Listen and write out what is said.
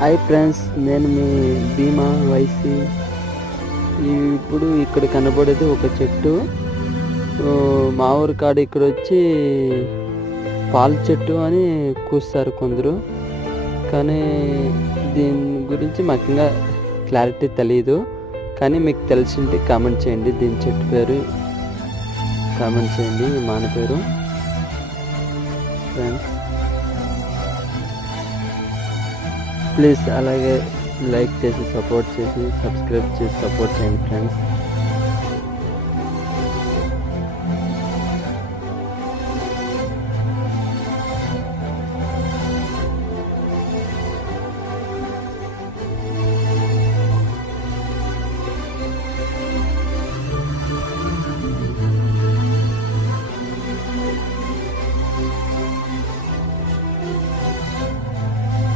Hi friends, నేను మీ భీమా వైసీ. ఇప్పుడు ఇక్కడ కనబడేది ఒక చెట్టు. మా ఊరి కాడ ఇక్కడ వచ్చి పాల చెట్టు అని కూస్తారు కొందరు, కానీ దీని గురించి మాకు ఇంకా క్లారిటీ తెలియదు. కానీ మీకు తెలిసింటే కామెంట్ చేయండి. దీని చెట్టు పేరు కామెంట్ చేయండి, ఈ మాన పేరు ఫ్రెండ్స్. ప్లీజ్ అలాగే లైక్ చేసి సపోర్ట్ చేసి సబ్స్క్రైబ్ చేసి సపోర్ట్ చేయండి ఫ్రెండ్స్.